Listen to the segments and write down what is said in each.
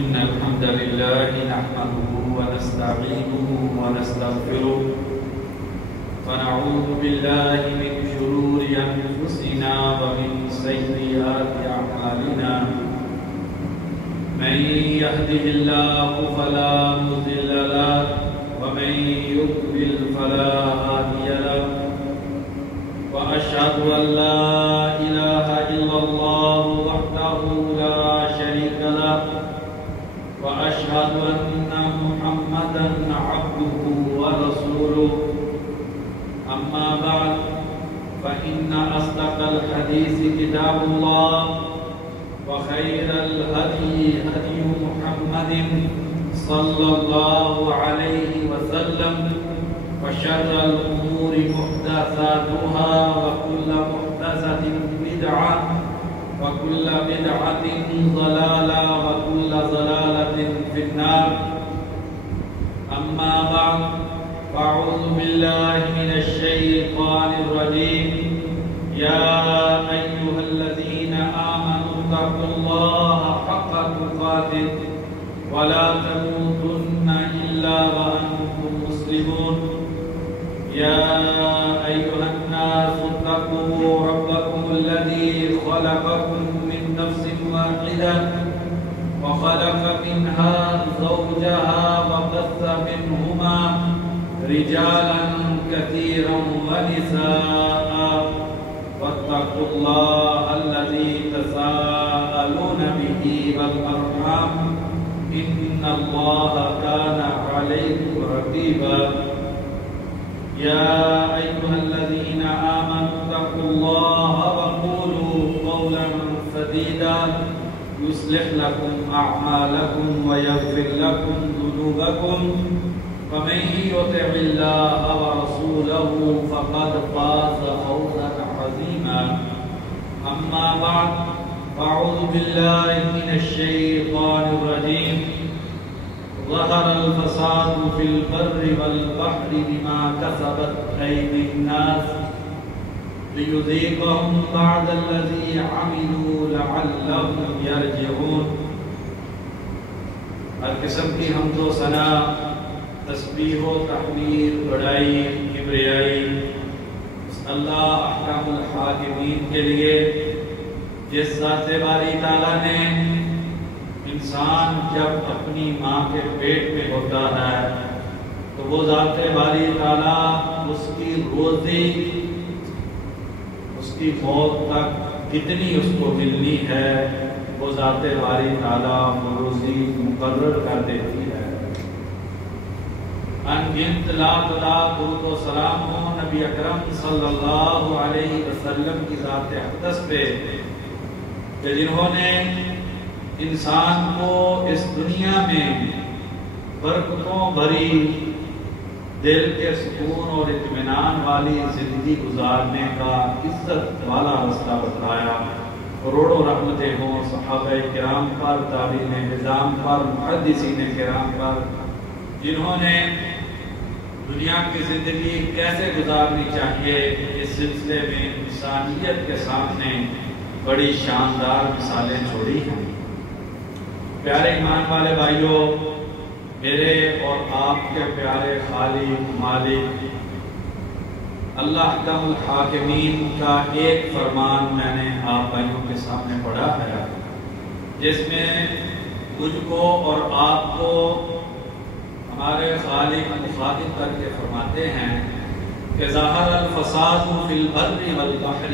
إن الحمد لله نحمده ونستعينه ونستغفره ونعوذ بالله من شرور أنفسنا ومن سيئات أعمالنا من يهده الله فلا مضل له ومن يضلل فلا هادي له وأشهد أن لا إله إلا الله وحده لا شريك له وأشهد أن محمدا عبده ورسوله أما بعد فإن أصدق الحديث كتاب الله وخير الهدي هدي محمد صلى الله عليه وسلم وشر الأمور محدثاتها وكل محدثة بدعة وكل بدعة ضلالة وكل ضلالة في النار أما بعد فأعوذ بالله من الشيطان الرجيم يا أيها الذين آمنوا اتقوا الله حق تقاته ولا تموتن إلا وأنتم مسلمون يا أيها الناس اتقوا ربكم الذي خلقكم من نفس واحدة وخلق منها زوجها وبث منهما رجالا كثيرا ونساء واتقوا الله الذي تساءلون به والأرحام إن الله كان عليكم رقيبا يا أيها الذين آمنوا اتقوا الله وقولوا قولا سديدا يصلح لكم أعمالكم ويغفر لكم ذنوبكم ومن يطع الله ورسوله فقد فاز فوزا عظيما أما بعد فأعوذ بالله من الشيطان الرجيم ظهر الفساد في البر والبحر بما كسبت أيدي الناس ليذيقهم بعد الذي عملوا لعلهم يرجعون. ہر قسم کی حمد و ثنا، تسبیح و تحمید، بڑائی، کبریائی اللہ احکام الحاکمین کے لیے، جس ذات باری تعالیٰ نے انسان جب اپنی ماں کے پیٹ میں ہوتا ہے تو وہ ذات باری تعالیٰ اس کی روزی، اس کی موت تک کتنی اس کو ملنی ہے وہ ذات باری تعالیٰ وہ روزی مقرر کر دیتی ہے. انگنت لاکھ درود و سلام ہو نبی اکرم صلی اللہ علیہ وسلم کی ذات اقدس پہ کہ جنہوں نے انسان کو اس دنیا میں برکتوں بھری، دل کے سکون اور اطمینان والی زندگی گزارنے کا عزت والا رستہ بتلایا. کروڑوں رحمتیں ہوں صحابہ کرام پر، تابعین نظام پر، محدثین کرام پر، جنہوں نے دنیا کی زندگی کیسے گزارنی چاہیے اس سلسلے میں انسانیت کے سامنے بڑی شاندار مثالیں چھوڑی ہیں. پیارے ایمان والے بھائیوں، میرے اور آپ کے پیارے خالق مالک اللہ احکم الحاکمین کا ایک فرمان میں نے آپ بھائیوں کے سامنے پڑھا ہے، جس میں مجھ کو اور آپ کو ہمارے خالق مخاطب کر کے فرماتے ہیں کہ ظاہر الفساد فی البر والبحر،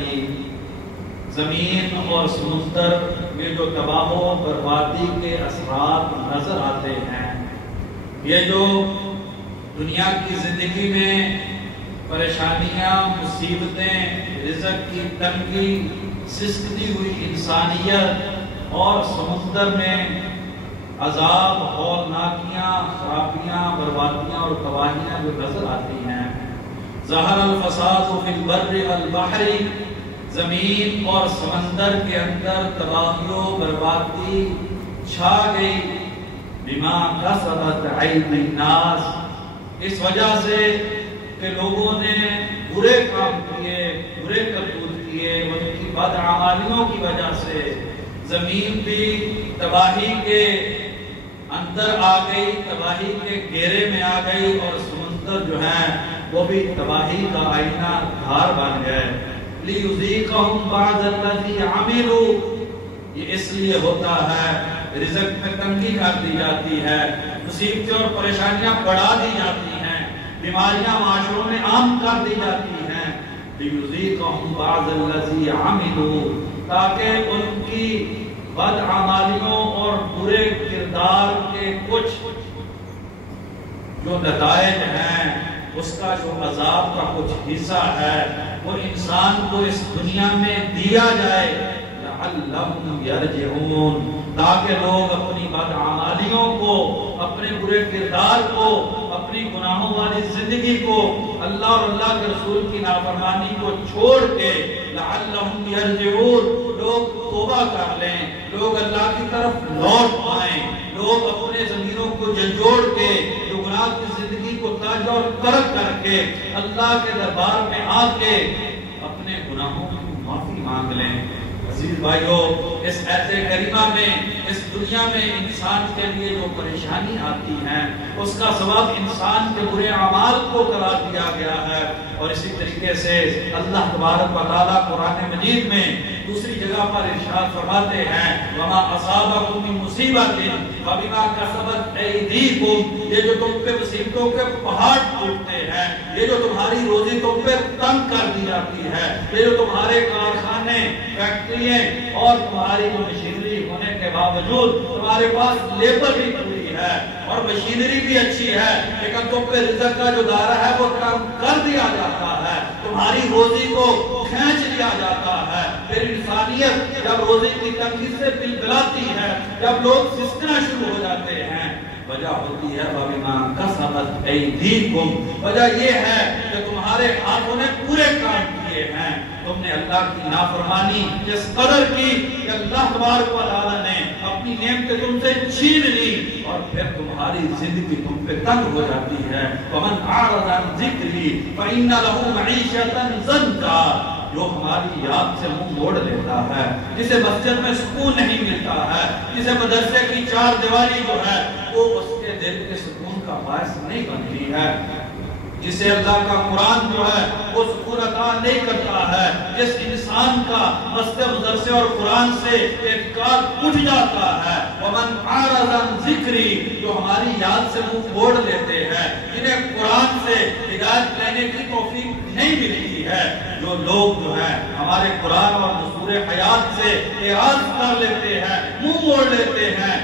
زمین اور سمندر میں جو تباہ و بربادی کے اثرات نظر آتے ہیں، یہ جو دنیا کی زندگی میں پریشانیاں، مصیبتیں، رزق کی تنگی، سسکتی ہوئی انسانیت اور سمندر میں عذاب، ہولناکیاں، خرابیاں، بربادیاں اور تباہیاں جو نظر آتی ہیں، ظہر الفساد فی البر والبحر، زمین اور سمندر کے اندر تباہی و بربادی چھا گئی، بما کسبت ایدی الناس، اس وجہ سے کہ لوگوں نے برے کام کیے، برے کرتوت کیے، ان کی بدعمالیوں کی وجہ سے زمین بھی تباہی کے اندر آ گئی، تباہی کے گھیرے میں آ گئی، اور سمندر جو ہے وہ بھی تباہی کا آئینہ دھار بن گئے۔ لِيُذِيقَهُمْ بَعْضَ الَّذِي عَمِلُوا، یہ اس لیے ہوتا ہے، رزق میں تنگی کر دی جاتی ہے، مصیبتیں اور پریشانیاں بڑھا دی جاتی ہیں، بیماریاں معاشروں میں عام کر دی جاتی ہیں۔ لِيُذِيقَهُمْ بَعْضَ الَّذِي عَمِلُوا، تاکہ ان کی بدعمالیوں اور برے کردار کے کچھ جو نتائج ہیں، اس کا جو عذاب کا کچھ حصہ ہے، وہ انسان کو اس دنیا میں دیا جائے، لَعَلَّهُمْ يَرْجِعُونَ، تاکہ لوگ اپنی بدعمالیوں کو، اپنے برے کردار کو، اپنی گناہوں والی زندگی کو، اللہ اور اللہ کے رسول کی نافرمانی کو چھوڑ کے، لَعَلَّهُمْ يَرْجِعُونَ، لوگ توبہ کر لیں، لوگ اللہ کی طرف لوٹ آئیں، لوگ اپنے ضمیروں کو جھنجھوڑ کے، جو گناہ کی زندگی کو ترک اور ترک کر کے، اللہ کے دربار میں آ کے اپنے گناہوں کی معافی مانگ لیں۔ عزیز بھائیو، اس آیت کریمہ میں، اس دنیا میں انسان کے لیے جو پریشانی آتی ہے، اس کا سبب انسان کے برے اعمال کو قرار دیا گیا ہے۔ اور اسی طریقے سے اللہ تبارک و تعالیٰ قرآن مجید میں دوسری جگہ پر ارشاد فرماتے ہیں، وَمَا أَصَابَكُم مِّن مُّصِیبَةٍ فَبِمَا كَسَبَتْ أَیْدِیکُم، یہ جو تم پہ مصیبتوں کے پہاڑ ٹوٹتے ہیں، یہ جو تمہاری روزی تم پہ تنگ کر دی جاتی ہے، یہ جو تمہارے کارخانے، فیکٹریاں اور تمہاری جو مشینری ہونے کے باوجود تمہارے پاس لیبر بھی پوری ہے اور مشینری بھی اچھی ہے، لیکن تم پہ رزق کا جو دائرہ ہے وہ کم کر دیا جاتا ہے، تمہاری روزی کو کھینچ لیا جاتا ہے۔ پھر انسانیت جب روزی کی تنگی سے بلبلاتی ہے، جب لوگ سسکنا شروع ہو جاتے ہیں، وجہ ہوتی ہے وَبِمَا كَسَبَتْ أَیْدِیکُم، وجہ یہ ہے کہ تمہارے ہاتھوں نے پورے کام کیے ہیں، تم نے اللہ کی نافرمانی اس قدر کی کہ اللہ تبارک و تعالیٰ نے اپنی نعمتیں تم سے چھین لی، اور پھر تمہاری زندگی تم پہ تنگ ہو جاتی ہے۔ وَمَنْ أَعْرَضَ عَنْ ذِکْرِی فَإِنَّ لَهُ مَعِیشَةً ضَنْکًا، جو ہماری یاد سے منہ موڑ لیتا ہے، جسے مسجد میں سکون نہیں ملتا ہے، جسے مدرسے کی چار دیواری جو ہے وہ اس کے دل کے سکون کا باعث نہیں بنتی ہے، جسے اللہ کا قرآن جو ہے وہ سکون عطا نہیں کرتا ہے، جس انسان کا مسجد مدرسے اور قرآن سے اعتقاد اٹھ جاتا ہے، ومن اعرض عن ذکری، جو ہماری یاد سے منہ موڑ لیتے ہیں، جنہیں قرآن سے ہدایت لینے کی توفیق نہیں ملتی ہے، جو لوگ جو ہے ہمارے قرآن اور دستور حیات سے اعراض کر لیتے ہیں، منہ موڑ لیتے ہیں،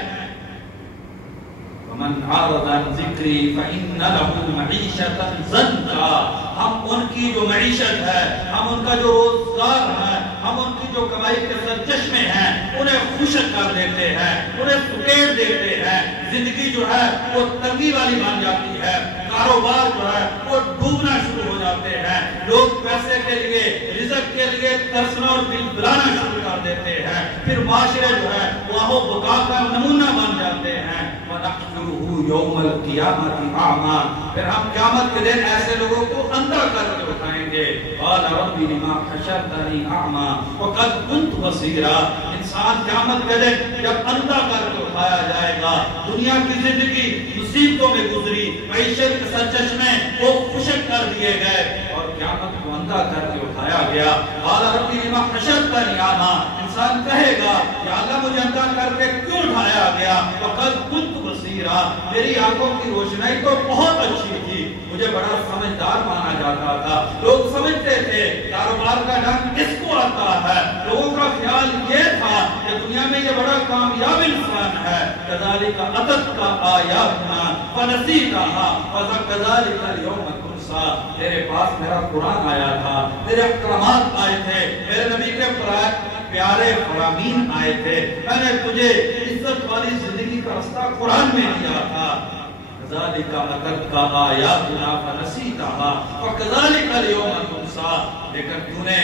وَمَنْ عَارَضَ عَنْ ذِکْرِی فَإِنَّ لَهُ مَعِیشَةً ضَنْکًا، ہم ان کی جو معیشت ہے، ہم ان کا جو روزگار ہے، ہم ان کی جو کمائی کے سرچشمے ہیں، انہیں خشک کر دیتے ہیں، انہیں سکیڑ دیتے ہیں، زندگی جو ہے وہ تنگی والی بن جاتی ہے، کاروبار جو ہے وہ ڈوبنا شروع ہو جاتے ہیں، لوگ پیسے کے لیے، رزق کے لیے ترسنا اور بلبلانا شروع کر دیتے ہیں، پھر معاشرے جو ہے واہو بکا کا نمونہ بن جاتے ہیں۔ وَنَحْشُرُهُ يَوْمَ الْقِيَامَةِ أَعْمَىٰ، پھر ہم قیامت کے دن ایسے لوگوں کو اندھا کر کے اٹھائیں گے۔ قَالَ رَبِّ لِمَا حَشَرْتَنِي أَعْمَىٰ وَقَدْ كُنْتُ بَصِيرًا، انسان قیامت کے دن جب اندھا کر کے اٹھایا جائے گا، دنیا کی زندگی مصیبتوں میں گزری، معیشت کے سرچشمے وہ خشک کر دیے گئے اور قیامت کو اندھا کر کے اٹھایا گیا۔ قَالَ رَبِّ لِمَا حَشَرْتَنِي أَعْمَىٰ، انسان کہے گا یا اللہ مجھے اندھا کر کے کیوں اٹھایا گیا؟ وَقَدْ كُنْتُ بَصِيرًا، میری آنکھوں کی روشنائی تو بہت اچھی تھی، مجھے بڑا سمجھدار مانا جاتا تھا، لوگ سمجھتے تھے کاروبار کا ڈھنگ اس کو آتا ہے، لوگوں کا خیال یہ تھا کہ دنیا میں یہ بڑا کامیاب انسان ہے۔ كَذَلِكَ أَتَتْكَ آیَاتُنَا فَنَسِیتَهَا وَكَذَلِكَ الْيَوْمَ تُنسَىٰ، تیرے پاس میرا قرآن آیا تھا، میرے احکامات آئے تھے، میرے نبی کے پیارے فرامین آئے تھے، میں نے تجھے عزت والی زندگی کا رستہ قرآن میں دیا تھا۔ كَذَلِكَ أَتَتْكَ آیَاتُنَا فَنَسِیتَهَا وَكَذَلِكَ الْيَوْمَ تُنسَىٰ، لیکن تو نے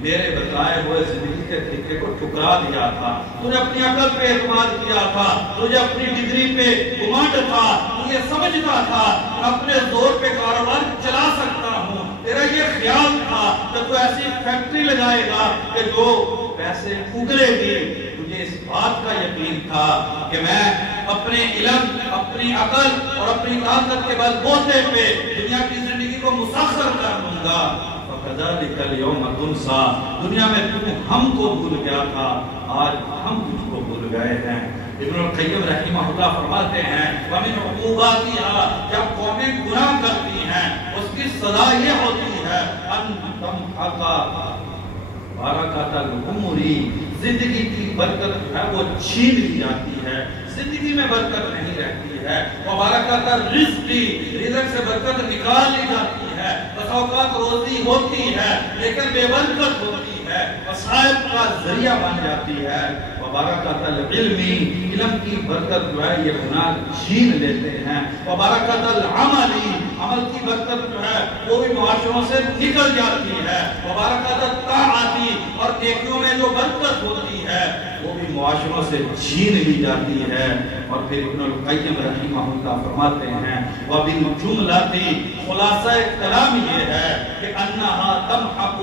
میرے بتائے ہوئے زندگی کے طریقے کو ٹھکرا دیا تھا، تو نے اپنی عقل پہ اعتماد کیا تھا، تجھے اپنی ڈگری پہ گھمنڈ تھا، تو یہ سمجھتا تھا اپنے زور پہ کاروبار چلا سکتا ہوں، تیرا یہ خیال تھا کہ تو ایسی فیکٹری لگائے گا کہ جو پیسے اگلے گی، تجھے مجھے اس بات کا یقین تھا کہ میں اپنے علم، اپنی عقل اور اپنی طاقت کے بل بوتے پہ دنیا کی زندگی کو مسخر کر دوں گا۔ فَكَذَلِكَ الْيَوْمَ تُنْسَى، دنیا میں تو ہم کو بھول گیا تھا، آج ہم تجھ کو بھول گئے ہیں۔ ابن القیم رحمہ اللہ فرماتے ہیں وَمِنْ عُقُوبَاتِهَا، جب قومیں گناہ کرتی ہیں اس کی سزا یہ ہوتی ہے أَن تَمْحَقَ بَرَكَةَ الْعُمُرِ، زندگی کی برکت ہے وہ چھین لی جاتی ہے، زندگی میں برکت نہیں رہتی ہے۔ وَبَرَكَةَ الرِّزْقِ، رزق سے برکت نکال لی جاتی ہے۔ بس اوقات روزی ہوتی ہے لیکن بے برکت ہوتی ہے، وسائل کا ذریعہ بن جاتی ہے۔ وَبَرَكَةَ الْعِلْمِ، علم کی برکت جو ہے یہ گناہ چھین لیتے ہیں۔ وَبَرَكَةَ الْعَمَلِ، عمل کی برکت جو ہے وہ بھی معاشروں سے نکل جاتی ہے۔ وَبَرَكَةَ الطَّاعَةِ، اور نیکیوں میں جو برکت ہوتی ہے وہ بھی معاشروں سے چھین لی جاتی ہے۔ اور پھر ابن القیم رحمہ اللہ فرماتے ہیں وَبِالْجُمْلَةِ، خلاصہ کلام یہ ہے کہ أَنَّهَا تَمْحَقُ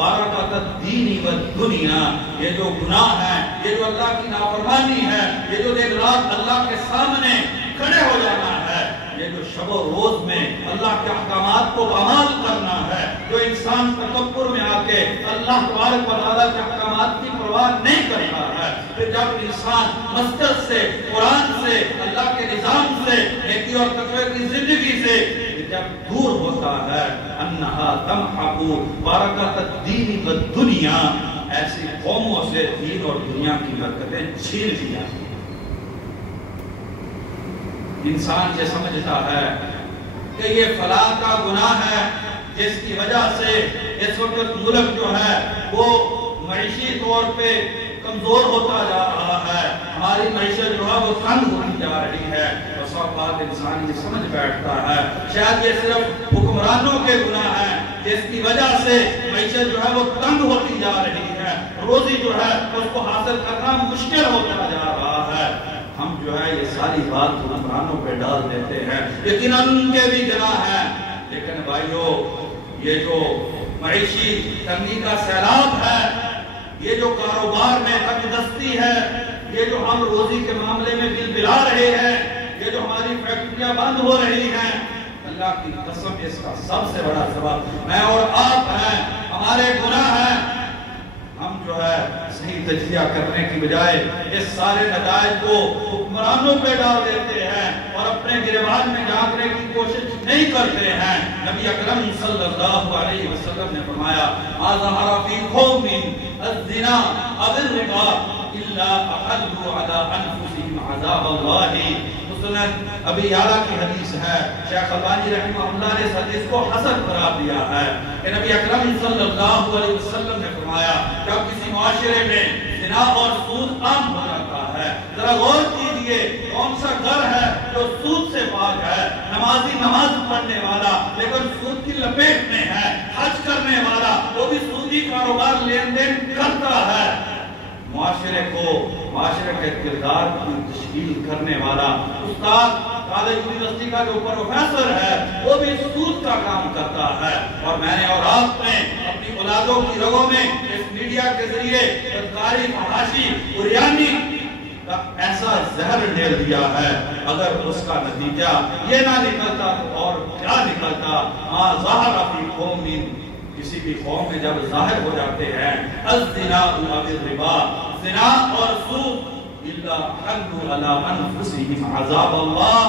بَرَكَةَ الدِّينِ وَالدُّنْيَا، یہ جو گناہ ہے، یہ جو اللہ کی نافرمانی ہے، یہ جو دن رات اللہ کے سامنے کھڑے ہو جانا ہے، یہ جو شب و روز میں اللہ کے احکامات کو عمل کرنا ہے، جو انسان تکبر میں آ کے اللہ تبارک و تعالیٰ کے احکامات کی پرواہ نہیں کرتا ہے، پھر جب انسان مسجد سے، قرآن سے، اللہ کے نظام سے، نیکی اور تقوی کی زندگی سے جب دور ہوتا ہے، انہا تمحقو برکت الدین والدنیا، ایسی قوموں سے دین اور دنیا کی برکتیں چھین لی جاتی ہیں۔ انسان یہ سمجھتا ہے کہ یہ فلاں کا گناہ ہے جس کی وجہ سے اس وقت ملک جو ہے وہ معیشی طور پہ کمزور ہوتا جا رہا ہے، ہماری معیشت جو ہے وہ تنگ ہوتی جا رہی ہے۔ بس اوقات انسان یہ سمجھ بیٹھتا ہے شاید یہ صرف حکمرانوں کے گناہ ہیں جس کی وجہ سے معیشت جو ہے وہ تنگ ہوتی جا رہی ہے، روزی جو ہے اس کو حاصل کرنا مشکل ہوتا جا رہا ہے۔ ہم جو ہے یہ ساری بات حکمرانوں پہ ڈال دیتے ہیں، یقیناً ان کے بھی گناہ ہیں، لیکن بھائیو یہ جو معیشی تنگی کا سیلاب ہے، یہ جو کاروبار میں تنگدستی ہے، یہ جو ہم روزی کے معاملے میں دل بلا رہے ہیں، یہ جو ہماری فیکٹریاں بند ہو رہی ہیں، اللہ کی قسم اس کا سب سے بڑا سبب میں اور آپ ہیں، ہمارے گناہ ہیں۔ ہم جو ہے صحیح تجزیہ کرنے کی بجائے اس سارے نتائج کو حکمرانوں پہ ڈال دیتے ہیں اور اپنے گریبان میں جھانکنے کی کوشش نہیں کرتے ہیں۔ نبی اکرم صلی اللہ علیہ وسلم نے فرمایا ما ظہر فی قوم الزنا او الربا الا احلوا علی انفسهم عذاب اللہ۔ مسند ابی یعلا کی حدیث ہے، شیخ البانی رحمہ اللہ نے اس حدیث کو حسن قرار دیا ہے کہ نبی اکرم صلی اللہ علیہ وسلم نے فرمایا جب کسی معاشرے میں زنا اور سود عام ہو جاتا ہے، ذرا غور کیجئے کون سا گھر ہے جو سود سے پاک ہے، نمازی نماز پڑھنے والا لیکن سود کی لپیٹ میں ہے، حج کرنے والا وہ بھی سودی کاروبار لین دین کرتا ہے، معاشرے کے کردار کی تشکیل کرنے والا استاد کالج یونیورسٹی کا جو پروفیسر ہے وہ بھی سود کا کام کرتا ہے۔ اور میں نے اور آپ نے اپنی اولادوں کی رگوں میں اس میڈیا کے ذریعے بدکاری، فحاشی، عریانی کا ایسا زہر ڈال دیا ہے، اگر اس کا نتیجہ یہ نہ نکلتا تو اور کیا نکلتا۔ ما ظہر فی قوم، کسی بھی قوم میں جب ظاہر ہو جاتے ہیں الزنا و الربا، زنا اور سود الا حلوا علی انفسهم عذاب اللہ،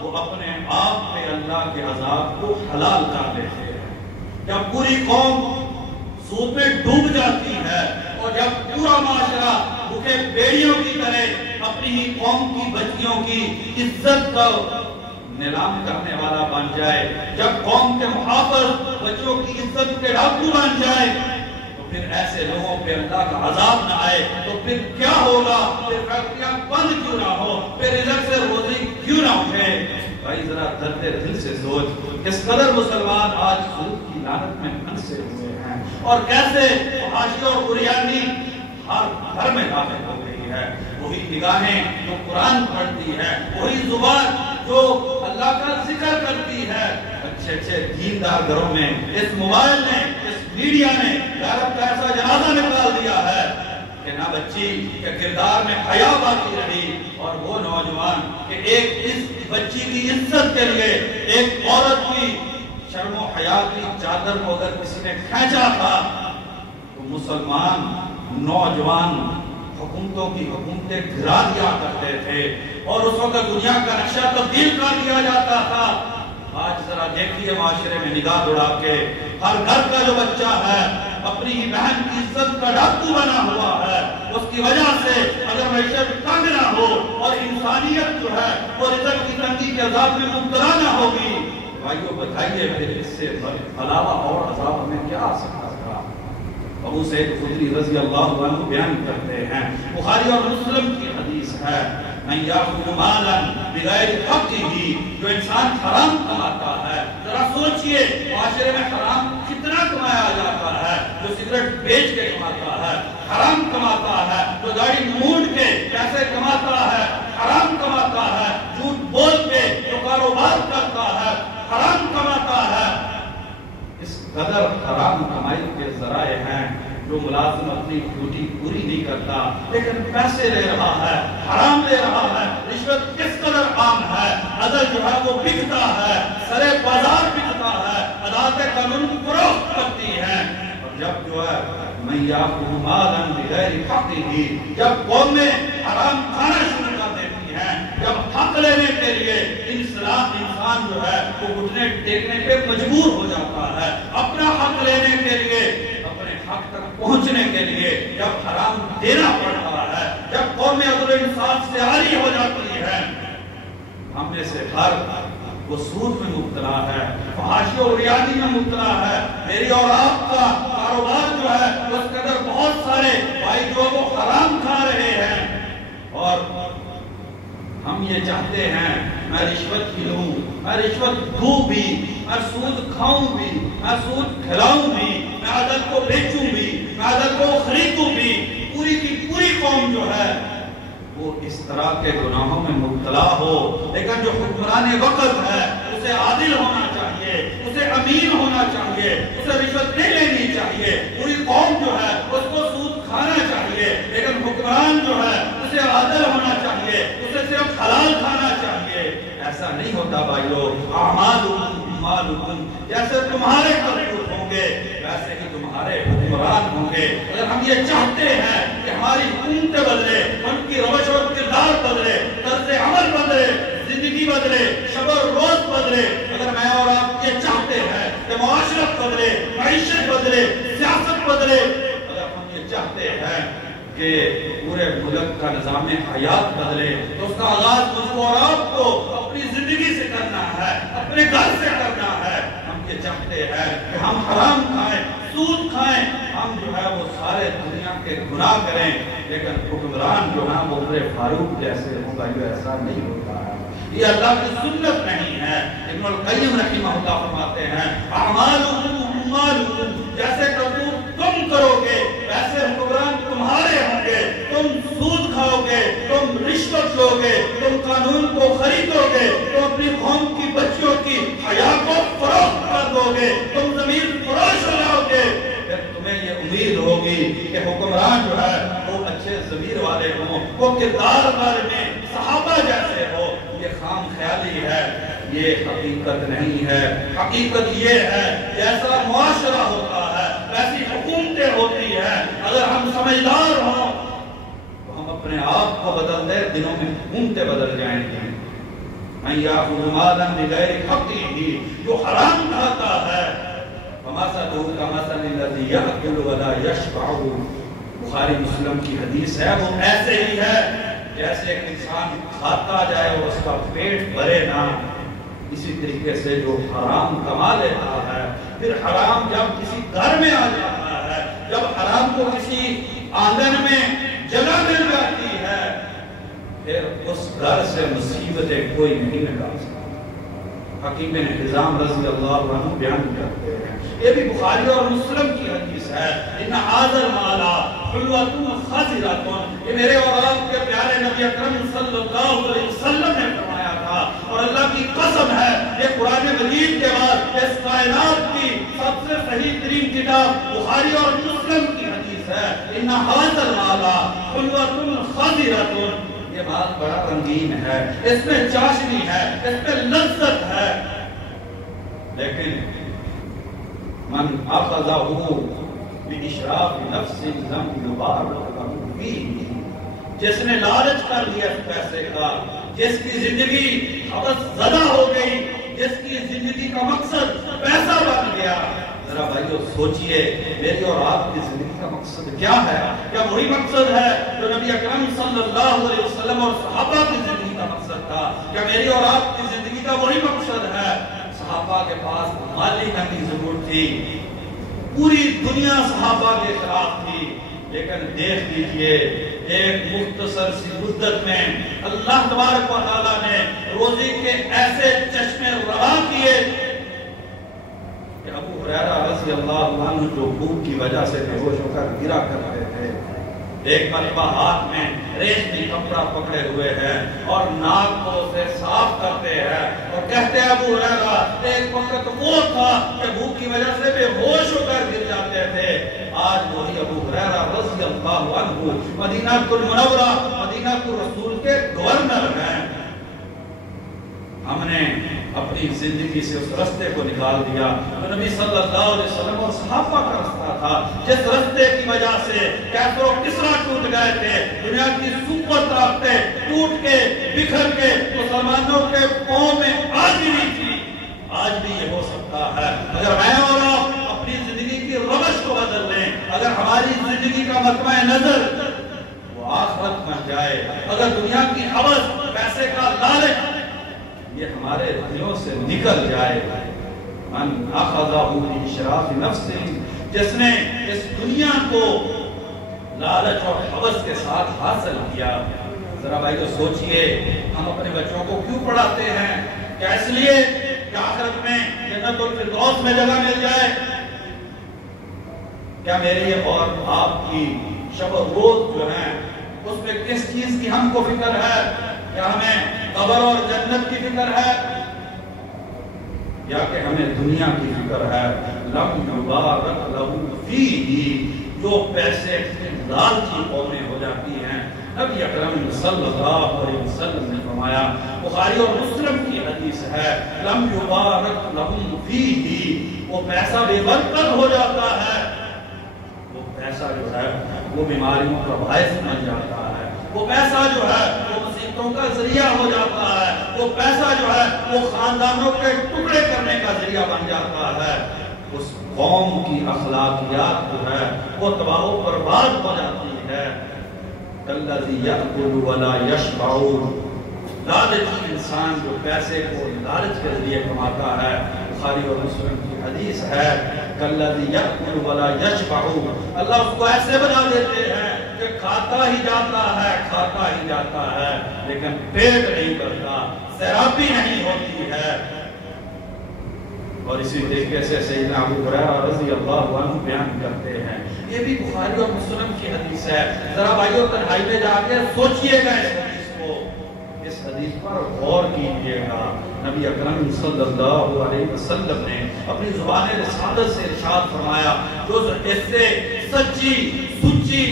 وہ اپنے آپ پہ اللہ کے عذاب کو حلال کر لیتے ہیں۔ جب پوری قوم سود میں ڈوب جاتی ہے اور جب پورا معاشرہ بھوکے بیڑیوں کی طرح اپنی ہی قوم کی بچیوں کی عزت کا نیلام کرنے والا بن جائے، جب قوم کے محافظ بچوں کی عزت کے ڈاکو بن جائے، تو پھر ایسے لوگوں پہ اللہ کا عذاب نہ آئے تو پھر کیا ہوگا؟ پھر فیکٹریاں بند کیوں نہ ہو، پھر رزق سے روزی کیوں نہ اٹھے؟ بھائی ذرا درد دل سے سوچ کس قدر مسلمان آج سود کی لعنت میں پھنسے ہوئے ہیں اور کیسے فحاشی اور عریانی ہر گھر میں داخل ہو گئی ہے۔ وہی نگاہیں جو قرآن پڑھتی ہے، وہی زبان جو اللہ کا ذکر کرتی ہے، اچھے دیندار گھروں میں اس موبائل نے، اس میڈیا نے غیرت کا ایسا جنازہ نکال دیا ہے کہ نہ بچی کے کردار میں حیا باقی رہی، اور وہ نوجوان کہ ایک اس بچی کی عزت کے لیے ایک عورت کی شرم و حیا کی چادر کو اگر کسی نے کھینچا تھا تو مسلمان نوجوان حکومتوں کی حکومتیں گرا دیا کرتے تھے اور اس وقت دنیا کا نقشہ تبدیل کر دیا جاتا تھا۔ آج ذرا دیکھیے معاشرے میں نگاہ دوڑا کے ہر گھر کا جو بچہ ہے اپنی ہی بہن کی عزت کا ڈاکو بنا ہوا ہے، اس کی وجہ سے اگر معیشت تنگ نہ ہو اور انسانیت جو ہے وہ رزق کی تنگی کے عذاب میں مبتلا نہ ہوگی، بھائیو بتائیے پھر اس سے علاوہ اور عذاب ہمیں کیا آ سکتا تھا؟ ابو سعید خدری رضی اللہ عنہ بیان کرتے ہیں، بخاری اور مسلم کی حدیث ہے، من یاخذ مالا بغیر حقہ، جو انسان حرام کماتا ہے، ذرا سوچئے معاشرے میں حرام کتنا کمایا جاتا ہے، جو سگریٹ بیچ کے کماتا ہے حرام کماتا ہے، جو گاڑی مونڈ کے پیسے کماتا ہے حرام کماتا ہے، جھوٹ بول کے جو کاروبار کرتا ہے حرام کماتا ہے۔ اس قدر حرام کمائی کے ذرائع ہیں، جو ملازم اپنی ڈیوٹی پوری نہیں کرتا لیکن پیسے لے رہا ہے، حرام لے رہا ہے، رشوت کس قدر عام ہے، عدل جو ہے وہ بکتا ہے، سرے بازار بکتا ہے، عدالتیں قانون کو فروخت کرتی ہیں، اور جب جو ہے من یاخذ مالا بغیر حقہ، جب قومیں حرام کھانا شروع کر دیتی ہیں، جب حق لینے کے لیے انسان جو ہے وہ گھٹنے ٹیکنے پہ مجبور ہو جاتا ہے، اپنا حق لینے کے لیے اپنے حق تک پہنچنے کے لیے جب حرام دینا پڑتا ہے، جب قوم عدل و انصاف سے عاری ہو جاتی ہے، ہم میں سے ہر وہ سود میں مبتلا ہے، فحاشی اور ریادی میں مبتلا ہے، میری اور آپ کا کاروبار جو ہے اس کے اندر بہت سارے بھائی جو وہ حرام کھا رہے ہیں، اور ہم یہ چاہتے ہیں میں رشوت کی لوں، میں رشوت دوں بھی، میں سود کھاؤں بھی، میں سود کھلاؤں بھی، میں عدل کو بیچوں بھی، میں عدل کو خریدوں بھی، پوری کی پوری قوم جو ہے وہ اس طرح کے گناہوں میں مبتلا ہو، لیکن جو حکمران وقت ہے اسے عادل ہونا چاہیے، اسے امین ہونا چاہیے، اسے رشوت نہیں لینی چاہیے، پوری قوم جو ہے اس کو سود کھانا چاہیے، لیکن حکمران جو ہے اسے عادل ہونا چاہیے، اسے صرف حلال کھانا چاہیے۔ ایسا نہیں ہوتا بھائیو، اعمالکم مالکم، جیسے تمہارے کرتوت ہوں گے ویسے ہی تمہارے حکمران ہوں گے۔ اگر ہم یہ چاہتے ہیں کہ ہماری حکومتیں بدلے، ان کی روش اور کردار بدلے، طرز عمل بدلے، زندگی بدلے، شب و روز بدلے، اگر میں اور آپ یہ چاہتے ہیں کہ معاشرت بدلے، معیشت بدلے، سیاست بدلے، اگر ہم یہ چاہتے ہیں کہ پورے ملک کا نظام حیات بدلے، تو اس کا آغاز مجھ کو اور آپ کو اپنی زندگی سے کرنا ہے، اپنے گھر سے کرنا ہے۔ ہم یہ چاہتے ہیں کہ ہم حرام کھائیں، سود کھائیں، ہم جو ہے وہ سارے دنیا کے گناہ کریں، لیکن حکمران جو ہے وہ عمر فاروق جیسے ہوں گا، یہ ایسا نہیں ہوتا ہے، یہ اللہ کی سنت نہیں ہے۔ ابن القیم رحمہ اللہ فرماتے ہیں اعمالکم مالکم، جیسے کرتوت تم کرو گے ویسے حکمران تمہارے ہوں گے، تم سود کھاؤ گے، تم رشوت لو گے، تم قانون کو خریدو گے، تم اپنی قوم کی بچیوں کی حیا کو فروخت کر دو گے، تم زمین فروش ہو جاؤ گے، پھر تمہیں یہ امید ہوگی کہ حکمران جو ہے وہ اچھے ضمیر والے ہوں، وہ کردار والے صحابہ جیسے ہو۔ یہ خام خیالی ہے، یہ حقیقت نہیں ہے۔ حقیقت یہ ہے جیسا معاشرہ ہوتا ہے ویسی حکومتیں ہوتی ہیں، اگر ہم سمجھدار ہوں تو ہم اپنے آپ کو بدل دیں، دنوں میں حکومتیں بدل جائیں گی۔ من یاخذ مالا بغیر حقہ، جو حرام کھاتا ہے، فمثلہ کمثل الذی یأکل ولا یشبع، بخاری مسلم کی حدیث ہے، وہ ایسے ہی ہے جیسے ایک انسان کھاتا جائے اور اس کا پیٹ بھرے نہ، اسی طریقے سے جو حرام کما لیتا ہے، پھر حرام جب کسی گھر میں آ جاتا ہے، جب حرام کو کسی آنگن میں جگہ مل جاتی ہے، پھر اس گھر سے مصیبتیں کوئی نہیں نکال سکتا۔ حکیم بن حزام رضی اللہ عنہ بیان کرتے ہیں، یہ بھی بخاری اور مسلم کی حدیث ہے، ان ھذا المال حلوۃ خضرۃ، یہ میرے اور آپ کے پیارے نبی اکرم صلی اللہ علیہ وسلم نے فرمایا تھا، اور اللہ کی قسم ہے یہ قرآن مجید کے بعد اس کائنات کی سب سے صحیح ترین کتاب بخاری اور مسلم کی حدیث ہے۔ ان ھذا المال حلوۃ خضرۃ، یہ مال بڑا رنگین ہے، اس میں چاشنی ہے، اس میں لذت ہے، لیکن من اخذہ باشراف نفس لم یبارک له فیہ، جس نے لالچ کر لیا پیسے کا، جس کی زندگی حوث زدہ ہو گئی، جس کی زندگی کا مقصد پیسہ بن گیا. ذرا بھائیو سوچئے میری اور آپ کی زندگی کا مقصد کیا ہے؟ کیا وہی مقصد ہے جو نبی اکرم صلی اللہ علیہ وسلم اور صحابہ کی زندگی کا مقصد تھا؟ کیا میری اور آپ کی زندگی کا وہی مقصد ہے؟ صحابہ کے پاس مالی تنگی ضرور تھی، پوری دنیا صحابہ کے خلاف تھی، لیکن دیکھ لیجئے ایک مختصر سی مدت میں اللہ تبارک و تعالیٰ نے روزی کے ایسے چشمے روا کیے کہ ابو ہریرہ رضی اللہ عنہ جو بھوک کی وجہ سے بے ہوش ہو کر گرا کرتے تھے، ایک مرتبہ ہاتھ میں ریشمی کپڑا پکڑے ہوئے ہیں اور ناک کو اسے صاف کرتے ہیں اور کہتے ہیں ابو ہریرہ ایک وقت وہ تھا کہ بھوک کی وجہ سے بے ہوش ہو کر گر جاتے تھے، آج وہی ابو ہریرہ رضی اللہ عنہ مدینہ المنورہ مدینہ الرسول کے گورنر ہیں. ہم نے اپنی زندگی سے اس رستے کو نکال دیا جو نبی صلی اللہ علیہ وسلم اور صحابہ کا رستہ تھا، جس رستے کی وجہ سے کیسر و کسریٰ ٹوٹ گئے تھے، دنیا کی سپر طاقتیں ٹوٹ کے بکھر کے مسلمانوں کے پاؤں میں آج نہیں تھی. آج بھی یہ ہو سکتا ہے اگر میں اور آپ اپنی زندگی کی روش کو بدل لیں، اگر ہماری زندگی کا مطمع نظر وہ آخرت بن جائے، اگر دنیا کی حوث پیسے کا لالچ یہ ہمارے دلوں سے نکل جائے. من اخذہ باشراف نفس، جس نے اس دنیا کو لالچ اور حوث کے ساتھ حاصل کیا. ذرا بھائی تو سوچئے ہم اپنے بچوں کو کیوں پڑھاتے ہیں؟ کیا اس لیے کہ آخرت میں جنت الفردوس میں جگہ مل جائے؟ کیا میری اور آپ کی شب و روز جو ہے اس میں کس چیز کی ہم کو فکر ہے؟ کیا ہمیں قبر اور جنت کی فکر ہے یا کہ ہمیں دنیا کی فکر ہے؟ لم یبارک لہ فیہ، جو پیسے لالچی قومیں ہو جاتی ہیں. نبی اکرم صلی اللہ علیہ وسلم نے فرمایا، بخاری اور مسلم کی حدیث ہے، لم یبارک لہم فیہ، وہ پیسہ بے برکت ہو جاتا ہے، وہ پیسہ جو ہے وہ بیماریوں کا باعث بن جاتا ہے، وہ پیسہ جو ہے وہ مصیبتوں کا ذریعہ ہو جاتا ہے، وہ پیسہ جو ہے وہ خاندانوں کے ٹکڑے کرنے کا ذریعہ بن جاتا ہے. اس قوم کی اخلاقیات جو ہے وہ تباہ و برباد ہو جاتی ہے. الذی یأکل ولا یشبع، لالچی انسان جو پیسے کو لالچ کے ذریعے کماتا ہے، بخاری اور مسلم کی حدیث ہے، الذی یأکل ولا یشبع، اللہ اس کو ایسے بنا دیتے ہیں کہ کھاتا ہی جاتا ہے لیکن پیٹ نہیں بھرتا، سیرابی نہیں ہوتی ہے. اور اسی طریقے سے سیدنا ابو ہریرہ رضی اللہ عنہ بیان کرتے ہیں، یہ بھی بخاری اور مسلم کی حدیث ہے. ذرا بھائیو تنہائی میں جا کے سوچئے گا اس حدیث کو، اس حدیث پر غور کیجئے گا. نبی اکرم صلی اللہ علیہ وسلم نے اپنی زبان رسالت سے ارشاد فرمایا، جو اس سے سچی سچی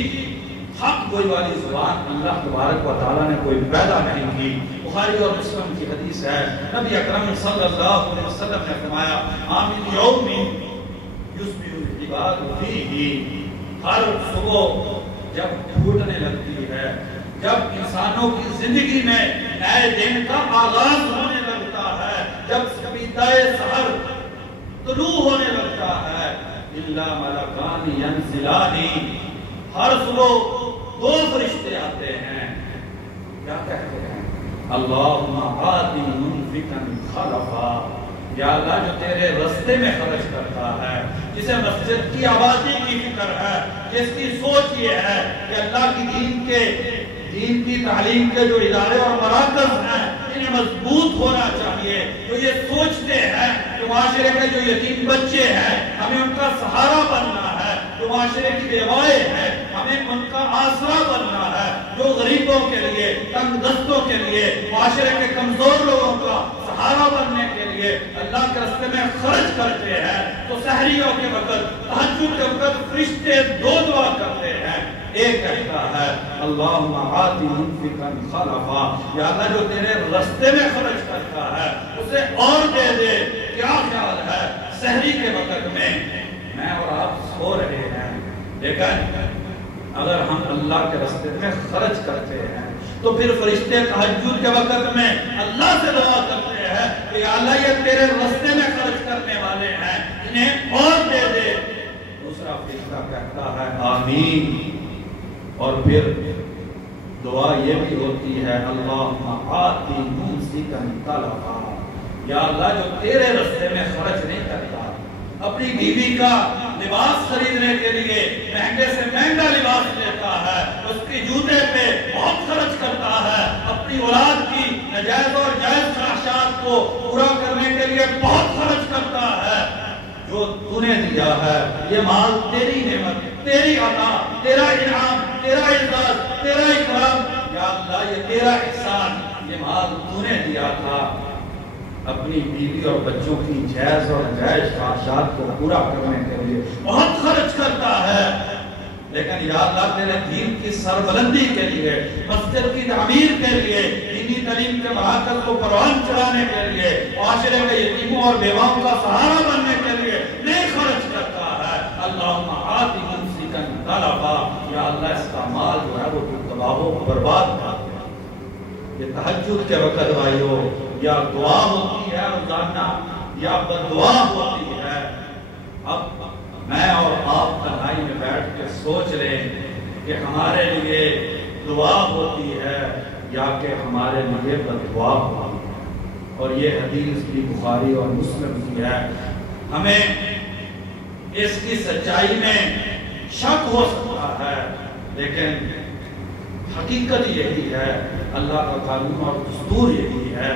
حق گوئی والی زبان اللہ تبارک و تعالیٰ نے کوئی پیدا نہیں کی. بخاری اور مسلم کی حدیث ہے، نبی اکرم صلی اللہ علیہ وسلم نے فرمایا، آمین یوم یصبح العباد فیہ، ہر صبح جب پھوٹنے لگتی ہے، جب انسانوں کی زندگی میں نئے دن کا آغاز ہونے لگتا ہے، جب سپیدہ سحر طلوع ہونے لگتا ہے، الا ملکان ینزلان، ہر صبح دو فرشتے آتے ہیں، کیا کہتے ہیں؟ اللہم آتی منفقا خلفا، یا اللہ جو تیرے رستے میں خرچ کرتا ہے، جسے مسجد کی آبادی کی فکر ہے، جس کی سوچ یہ ہے کہ اللہ کی دین کی تعلیم کے جو ادارے اور مراکز ہیں انہیں مضبوط ہونا چاہیے، جو یہ سوچتے ہیں کہ معاشرے کے جو یتیم بچے ہیں ہمیں ان کا سہارا بننا ہے، جو معاشرے کی بیوائیں ہیں ہمیں ان کا آسرا بننا ہے، جو غریبوں کے لیے، تنگ دستوں کے لیے، معاشرے کے کمزور لوگوں کا سہارا بننے کے لیے اللہ کے راستے میں خرچ کرتے ہیں، تو سحریوں کے وقت، تہجد کے وقت فرشتے دو دعا کرتے ہیں، ایک کہتا ہے اللہم آتی منفقا خلفا، یا اللہ جو تیرے رستے میں خرچ کرتا ہے اسے اور دے دے۔ کیا خیال ہے سحری کے وقت میں اور آپ سو رہے ہیں، لیکن اگر ہم اللہ کے رستے میں خرچ کرتے ہیں تو پھر فرشتے تہجد کے وقت میں اللہ سے دعا کرتے ہیں کہ یا اللہ یہ تیرے رستے میں خرچ کرنے والے ہیں، انہیں اور دے دے۔ دوسرا فرشتہ کہتا ہے آمین، اور پھر دعا یہ بھی ہوتی ہے اللہم آتی ممسکا طلبا، یا اللہ جو تیرے رستے میں خرچ نہیں کرتا، اپنی بیوی کا لباس خریدنے کے لیے مہنگے سے مہنگا لباس لیتا ہے، اس کی جوتے پہ بہت خرچ کرتا ہے، اپنی اولاد کی ناجائز اور جائز خواہشات کو پورا کرنے کے لیے بہت خرچ کرتا ہے، جو تو نے دیا ہے یہ مال تیری نعمت، تیری عطا، تیرا انعام، تیرا اعزاز، تیرا اکرام، یا اللہ یہ تیرا احسان، یہ مال تو نے دیا تھا اپنی بیوی اور بچوں کی جائز اور ناجائز خواہشات کو پورا کرنے کے لیے بہت خرچ کرتا ہے، لیکن یا اللہ تیرے دین کی سربلندی کے لیے، مسجد کی تعمیر کے لیے، دینی تعلیم کے مراکز کو پروان چڑھانے کے لیے، معاشرے کے یتیموں اور بیواؤں کا سہارا بننے کے لیے نہیں خرچ کرتا ہے۔ اللہم آتی ممسکا طلبا، یا اللہ اس کا مال جو ہے وہ تباہ و برباد کر دے۔ یہ تہجد کے وقت بھائیو یا دعا ہوتی ہے روزانہ یا بددعا ہوتی ہے۔ اب میں اور آپ تنہائی میں بیٹھ کے سوچ لیں کہ ہمارے لیے دعا ہوتی ہے یا کہ ہمارے لیے بددعا ہوتی ہے، اور یہ حدیث بھی بخاری اور مسلم کی ہے۔ ہمیں اس کی سچائی میں شک ہو سکتا ہے، لیکن حقیقت یہی ہے، اللہ کا قانون اور دستور یہی ہے،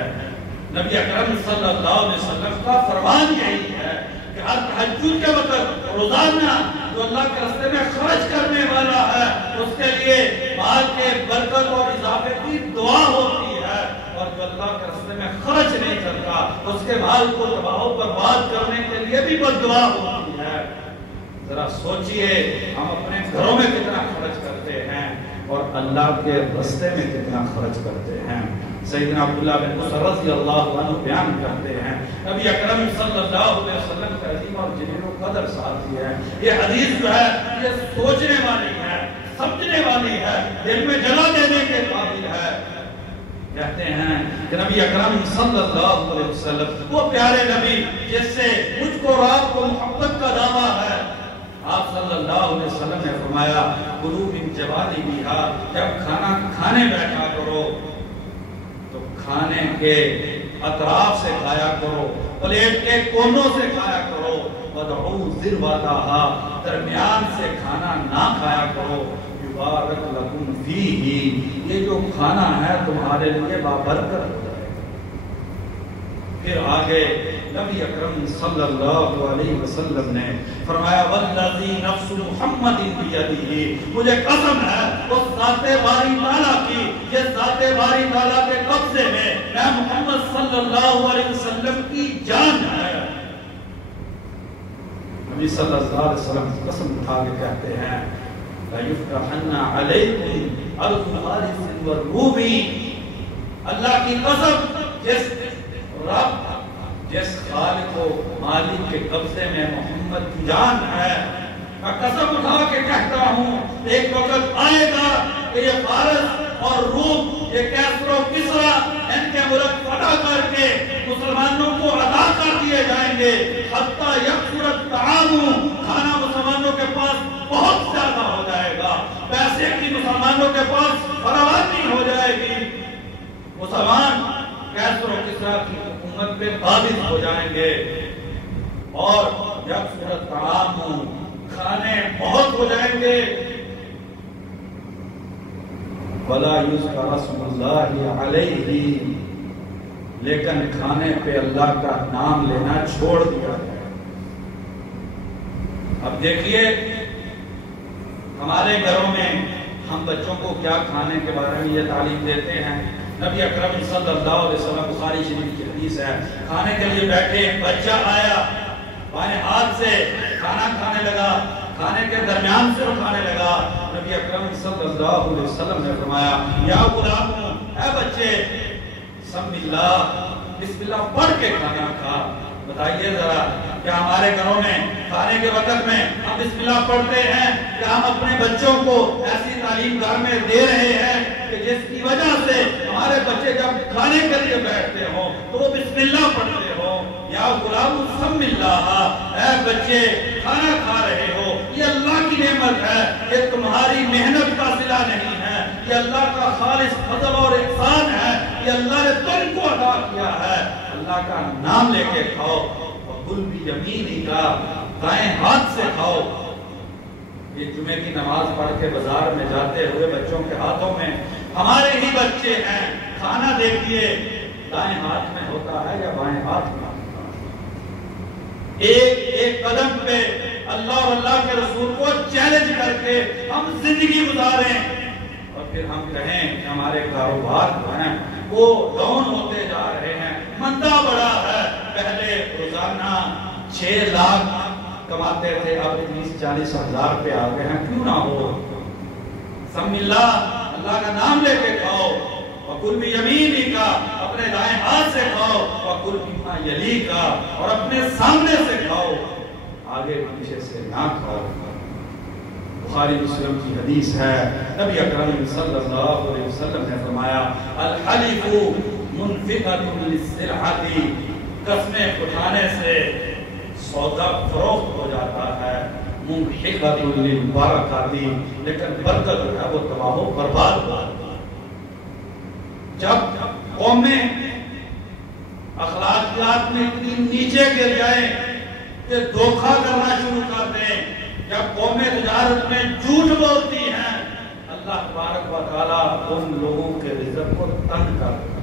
نبی اکرم صلی اللہ علیہ وسلم کا فرمان یہی ہے کہ ہر تہجد کے وقت روزانہ جو اللہ کے راستے میں خرچ کرنے والا ہے اس کے لیے مال کے برکت اور اضافے کی دعا ہوتی ہے، اور جو اللہ کے راستے میں خرچ نہیں کرتا اس کے مال کو تباہ و برباد کرنے کے لیے بھی بددعا ہوتی ہے۔ ذرا سوچئے ہم اپنے گھروں میں کتنا خرچ کرتے ہیں اور اللہ کے راستے میں کتنا خرچ کرتے ہیں۔ سیدنا عبداللہ بن بصر رضی اللہ عنہ بیان کرتے ہیں نبی اکرم صلی اللہ علیہ وسلم کا عظیم اور جلیل و قدر ساتھی ہے، یہ حدیث جو ہے یہ سوچنے والی ہے، سمجھنے والی ہے، دل میں جگہ دینے کے قابل ہے۔ کہتے ہیں کہ نبی اکرم صلی اللہ علیہ وسلم وہ پیارے نبی جس سے مجھ کو رات کو محبت کا دعویٰ ہے، آپ صلی اللہ علیہ وسلم نے فرمایا کلوا من جوانی بیہا، جب کھانا کھانے بیٹھا کرو تو کھانے کے اطراف سے کھایا کرو، پلیٹ کے کونوں سے کھایا کرو، وَدْعُوا ذِرْوَتَهَا، درمیان سے کھانا نہ کھایا کرو، یبارک لکم فیہ، یہ جو کھانا ہے تمہارے لیے بابرکت ہو جائے گا۔ پھر آگے نبی اکرم صلی اللہ علیہ وسلم نے فرمایا والذی نفس محمد بیدہ، مجھے قسم ہے اس ذات باری تعالیٰ کی جس ذات باری تعالیٰ کے قبضے میں محمد صلی اللہ علیہ وسلم کی جان ہے۔ نبی صلی اللہ علیہ وسلم قسم اٹھا کے کہتے ہیں لَيُفْتَحَنَّ عَلَيْكُمْ أَرْضُ فَارِسٍ وَالرُّومِ، اللہ کی قسم جس خالق و مالک کے قبضے میں محمد کی جان ہے، میں قسم اٹھا کے کہتا ہوں ایک وقت آئے گا کہ یہ فارس اور روم، یہ کیسر و کسرا، ان کے ملک فتح کر کے مسلمانوں کو عطا کر دیے جائیں گے، حتی یکثر الطعام، کھانا مسلمانوں کے پاس بہت زیادہ ہو جائے گا، پیسے کی مسلمانوں کے پاس فراوانی ہو جائے گی، مسلمان کیسر و کسرا کی حکومت پہ قابض ہو جائیں گے، اور یکثر الطعام، کھانے بہت ہو جائیں گے، وَلَا يُذْكَرَ اسْمُ اللَّهِ عَلَيْهِ، لیکن کھانے پہ اللہ کا نام لینا چھوڑ دیا ہے۔ اب دیکھیے ہمارے گھروں میں ہم بچوں کو کیا کھانے کے بارے میں یہ تعلیم دیتے ہیں۔ نبی اکرم صلی اللہ علیہ وسلم بخاری شریف کی حدیث ہے، کھانے کے لیے بیٹھے، بچہ آیا، بائیں ہاتھ سے کھانا کھانے لگا، کھانے کے درمیان سے اٹھانے لگا۔ نبی اکرم صلی اللہ علیہ وسلم نے فرمایا یا غلام، اے بچے، سم اللہ، بسم اللہ پڑھ کے کھانا کھا۔ بتائیے ذرا، کیا ہمارے گھروں میں کھانے کے وقت میں ہم بسم اللہ پڑھتے ہیں؟ کیا ہم اپنے بچوں کو ایسی تعلیم گھر میں دے رہے ہیں کہ جس کی وجہ سے ہمارے بچے جب کھانے کے لیے بیٹھتے ہوں تو وہ بسم اللہ پڑھتے ہوں؟ یا غلام سم اللہ، اے بچے کھانا کھا رہے ہو، یہ اللہ کی نعمت ہے، یہ تمہاری محنت کا صلہ نہیں ہے، یہ اللہ کا خالص فضل اور احسان ہے، یہ اللہ نے تم کو عطا کیا ہے۔ اللہ کا نام لے کے کھاؤ، وَكُلْ بِيَمِينِكَ، دائیں ہاتھ سے کھاؤ۔ یہ جمعے کی نماز پڑھ کے بازار میں جاتے ہوئے بچوں کے ہاتھوں میں، ہمارے ہی بچے ہیں، کھانا دیکھیے دائیں ہاتھ میں ہوتا ہے یا بائیں ہاتھ میں؟ ایک ایک قدم پہ اللہ اور اللہ کے رسول کو چیلنج کر کے ہم زندگی گزاریں، اور پھر ہم کہیں کہ ہمارے کاروبار جو ہیں وہ ڈاؤن ہوتے جا رہے ہیں، مندہ بڑا ہے۔ پہلے روزانہ 6 لاکھ کماتے تھے، اب 30-40 ہزار پہ آ گئے ہیں، کیوں نہ ہو؟ سم اللہ، اللہ کا نام لے کے کھاؤ۔ وَكُلْ بِيَمِينِكَ، اپنے دائیں ہاتھ سے کھاؤ۔ وَكُلْ مِمَّا يَلِيكَ، اور اپنے سامنے سے کھاؤ، آگے پیچھے سے نہ کھاؤ۔ بخاری مسلم کی حدیث ہے، نبی اکرم صلی اللہ علیہ وسلم نے فرمایا الحلف منفقۃ للسلعۃ، قسمیں اٹھانے سے سودا فروخت ہو جاتا ہے، ممحقۃ للبرکۃ، لیکن برکت جو ہے وہ تباہ و برباد ہو جاتی ہے۔ جب قومیں اخلاقیات میں اتنی نیچے گر جائیں کہ دھوکہ کرنا شروع کر دیں، جب قومیں تجارت میں جھوٹ بولتی ہیں، اللہ تبارک و تعالیٰ ان لوگوں کے رزق کو تنگ کر دیتا ہے۔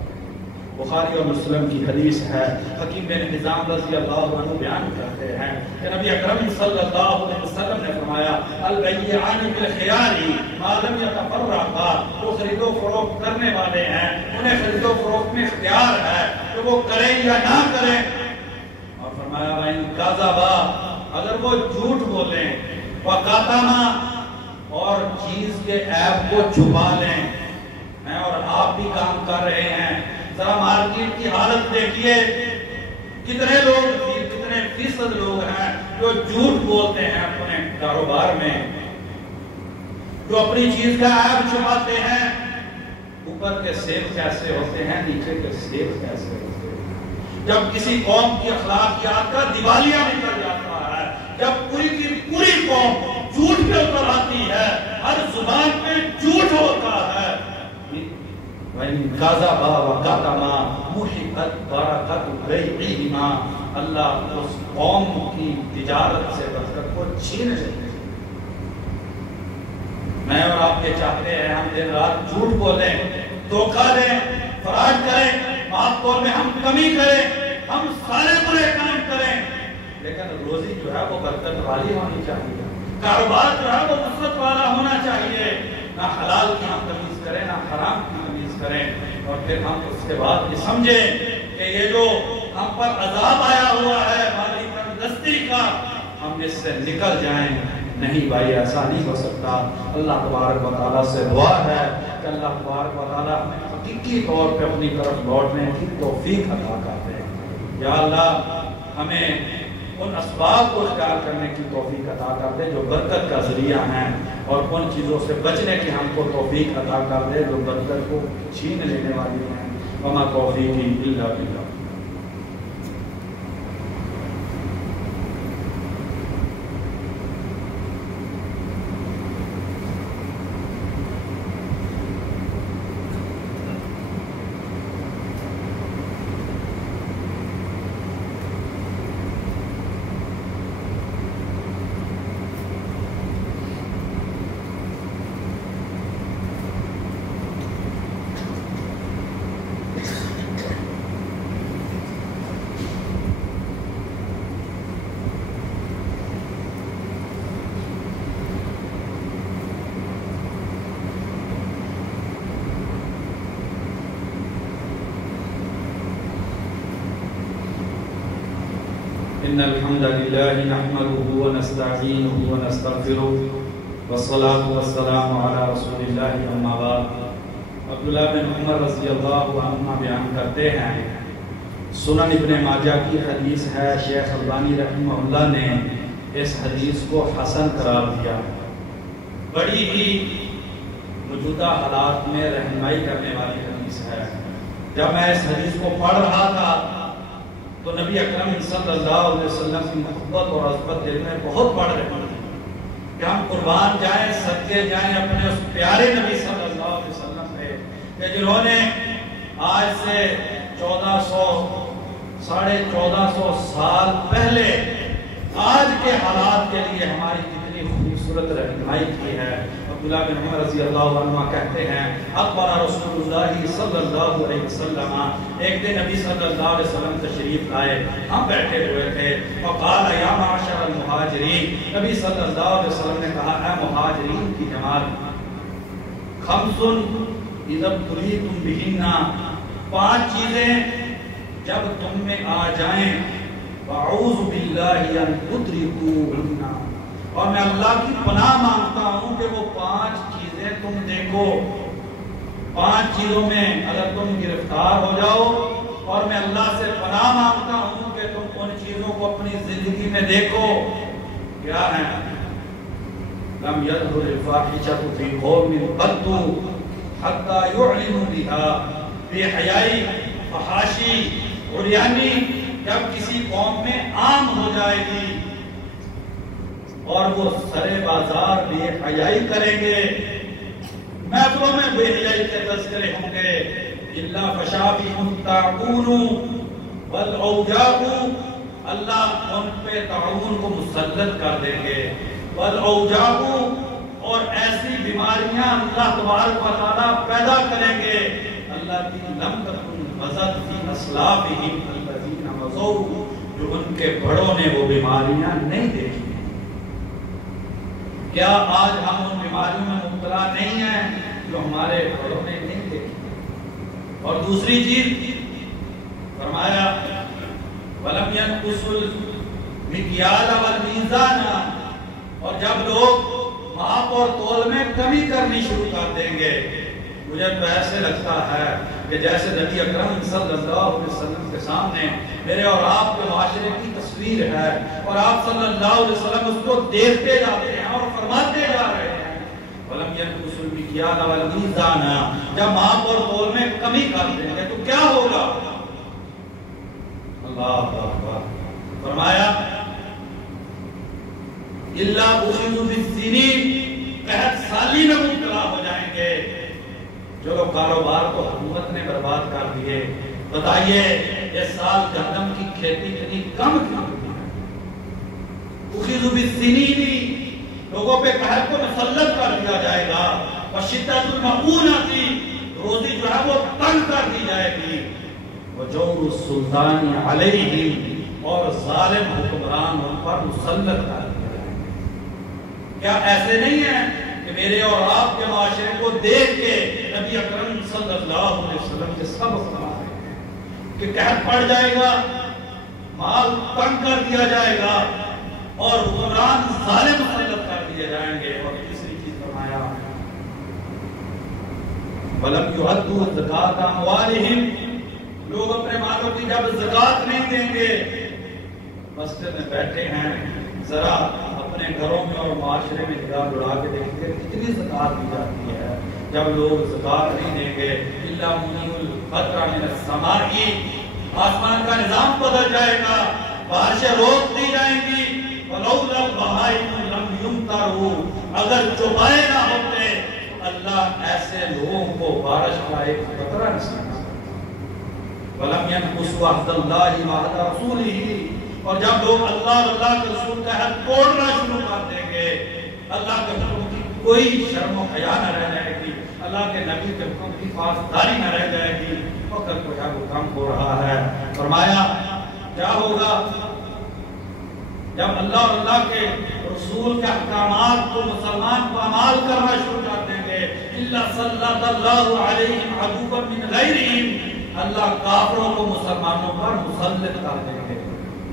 بخاری اور مسلم کی حدیث ہے، حکیم بن حزام رضی اللہ عنہ بیان کرتے ہیں کہ نبی اکرم صلی اللہ علیہ وسلم نے فرمایا البیعان بالخیار ما لم یتفرقا، وہ خرید و فروخت کرنے والے ہیں، انہیں خرید و فروخت میں اختیار ہے کہ وہ کریں یا نہ کریں۔ اور فرمایا وَإِن كَذَبَا، اگر وہ جھوٹ بولیں، وَقَتَمَا، اور چیز کے عیب کو چھپا لیں، اور آپ بھی کام کر رہے ہیں، ذرا مارکیٹ کی حالت دیکھیے، کتنے لوگ، کتنے فیصد لوگ ہیں جو جھوٹ بولتے ہیں اپنے کاروبار میں، جو اپنی چیز کا عیب چھپاتے ہیں۔ اوپر کے سیب کیسے ہوتے ہیں، نیچے کے سیب کیسے ہوتے ہیں۔ جب کسی قوم کی اخلاقیات کا دیوالیہ نکل جاتا ہے، جب پوری کی پوری قوم جھوٹ پہ اتر آتی ہے، ہر زبان پہ جھوٹ ہوتا ہے، وَإِن كَذَبَا وَكَتَمَا مُحِقَتْ بَرَكَةُ بَيْعِهِمَا، اللہ اس قوم کی تجارت سے برکت کو چھین لیتے ہیں۔ میں اور آپ یہ چاہتے ہیں ہم دن رات جھوٹ بولیں، دھوکہ دیں، فراڈ کریں، مال تول میں ہم کمی کریں، ہم سارے برے کام کریں، لیکن روزی جو ہے وہ برکت والی ہونی چاہیے، کاروبار جو ہے وہ نصرت والا ہونا چاہیے، نہ حلال کی ہم تمیز کریں نہ حرام کی تمیز کریں، اور پھر ہم اس کے بعد یہ سمجھیں کہ یہ جو ہم پر عذاب آیا ہوا ہے مالی تنگدستی کا، ہم اس سے نکل جائیں۔ نہیں بھائی، ایسا نہیں ہو سکتا۔ اللہ تبارک و تعالیٰ سے دعا ہے کہ اللہ تبارک و تعالیٰ ہمیں حقیقی طور پہ اپنی طرف لوٹنے کی توفیق عطا کر دے۔ یا اللہ ہمیں ان اسباب کو اختیار کرنے کی توفیق عطا کر دے جو برکت کا ذریعہ ہیں، اور ان چیزوں سے بچنے کی ہم کو توفیق عطا کر دے جو برکت کو چھین لینے والی ہیں۔ وما توفیقی الا باللہ۔ إن الحمد لله نحمده ونستعينه ونستغفره والصلاة والسلام على رسول الله أما بعد. عبداللہ بن عمر رضی اللہ عنہ بیان کرتے ہیں، سنن ابن ماجہ کی حدیث ہے، شیخ البانی رحمہ اللہ نے اس حدیث کو حسن قرار دیا. بڑی ہی موجودہ حالات میں رہنمائی کرنے والی حدیث ہے. جب میں اس حدیث کو پڑھ رہا تھا تو نبی اکرم صلی اللہ علیہ وسلم کی محبت اور عظمت دل میں بہت بڑھ رہی تھی کہ ہم قربان جائیں، صدقے جائیں اپنے اس پیارے نبی صلی اللہ علیہ وسلم پہ کہ جنہوں نے آج سے 1400 سال پہلے آج کے حالات کے لیے ہماری کتنی خوبصورت رہنمائی کی ہے. عبداللہ بن عمر رضی اللہ عنہ کہتے ہیں، اخبر رسول اللہ صلی اللہ علیہ وسلم، ایک دن نبی صلی اللہ علیہ وسلم تشریف لائے، ہم بیٹھے ہوئے تھے. فقال یا معاشر المہاجرین، نبی صلی اللہ علیہ وسلم نے کہا اے مہاجرین کی جماعت، خمس اذا ابتلیتم بہن، 5 چیزیں جب تم میں آ جائیں، اعوذ باللہ ان تدرکوہن، اور میں اللہ کی پناہ مانگتا ہوں کہ وہ 5 چیزیں تم دیکھو. 5 چیزوں میں اگر تم گرفتار ہو جاؤ، اور میں اللہ سے پناہ مانگتا ہوں کہ تم ان چیزوں کو اپنی زندگی میں دیکھو. کیا ہے؟ لم يظهر الفاحشة في قوم قط حتى يعلنوا بها. بے حیائی، فحاشی، عریانی جب کسی قوم میں عام ہو جائے گی اور وہ سرے بازار بے حیائی کریں گے، محفلوں میں بے حیائی کے تذکرے ہوں گے، الا فشا بهم الطاعون والاوجاع، اللہ ان پہ طاعون کو مسلط کر دیں گے، والاوجاع، اور ایسی بیماریاں اللہ تبارک و تعالیٰ پیدا کریں گے اللہ کی لم تکن مزد فی اسلافہم الذین مضوا، جو ان کے بڑوں نے وہ بیماریاں نہیں دیکھی. کیا آج ہم ان بیماریوں میں مبتلا نہیں ہیں جو ہمارے بڑوں نے نہیں دیکھی؟ اور دوسری چیز فرمایا وَلَمْ يَنْقُصُوا الْمِكْيَالَ وَالْمِيزَانَ، اور جب لوگ ماپ اور تول میں کمی کرنی شروع کر دیں گے. مجھے تو ایسے لگتا ہے کہ جیسے نبی اکرم صلی اللہ علیہ وسلم کے سامنے میرے اور آپ کے معاشرے کی تصویر ہے، اور آپ صلی اللہ علیہ وسلم اس کو دیکھتے جاتے ہیں اور فرماتے جا رہے ہیں وَلَمْ يَنْقُصُوا الْمِكْيَالَ وَالْمِيزَانَ، جب ماپ اور تول میں کمی کر دیں گے تو کیا ہوگا؟ اللہ اکبر. فرمایا اِلَّا أُخِذُوا بِالسِّنِينَ، قحط سالی میں مبتلا ہو جائیں گے. چلو کاروبار تو حکومت نے برباد کر دیے، بتائیے اس سال گندم کی کھیتی اتنی کم کیوں ہوئی ہے؟ اخذوا بالسنین، لوگوں پہ قحط کو مسلط کر دیا جائے گا. وشدت المعونۃ، روزی جو ہے وہ تنگ کر دی جائے گی. وجور السلطان علیہم، اور ظالم حکمران ان پر مسلط کر دیا جائے گا. کیا ایسے نہیں ہے کہ میرے اور آپ کے معاشرے کو دیکھ کے نبی اکرم صلی اللہ علیہ وسلم کے سبق سنا رہے ہیں کہ قحط پڑ جائے گا، مال تنگ کر دیا جائے گا، اور حکمران ظالم مسلط کر دیے جائیں گے. اور تیسری چیز فرمایا وَلَمْ يُؤَدُّوا زَكَاةَ أَمْوَالِهِمْ، لوگ اپنے مالوں کی جب زکات نہیں دیں گے، مسجد میں بیٹھے ہیں، ذرا اپنے گھروں میں اور معاشرے میں نگاہ دوڑا کے دیکھتے ہیں کتنی زکات دی جاتی ہے. جب لوگ زکات نہیں دیں گے الا منیع القطر من السماء، آسمان کا نظام بدل جائے گا، بارشیں روک دی جائیں گی. ولولا البہائم لم یمطروا، اگر چوپائے نہ ہوتے اللہ ایسے لوگوں کو بارش کا ایک قطرہ نصیب نہ کرتا. ولم ينقصوا عهد الله وعهد رسوله، اور جب لوگ اللہ اور اللہ کے رسول کا عہد توڑنا شروع کر دیں گے، اللہ کے حکم کی کوئی شرم و حیا نہ رہ جائے گی، اللہ کے نبی کے حکم کی پاسداری نہ رہ جائے گی، وقت کو جب کم ہو رہا ہے. فرمایا کیا ہوگا جب اللہ اور اللہ کے رسول کے احکامات کو مسلمان کو عمال کرنا شروع کر دیں گے. الا صلی اللہ علیہم عدوا من غیرہم، اللہ کافروں کو مسلمانوں پر مسلط کر دیں گے.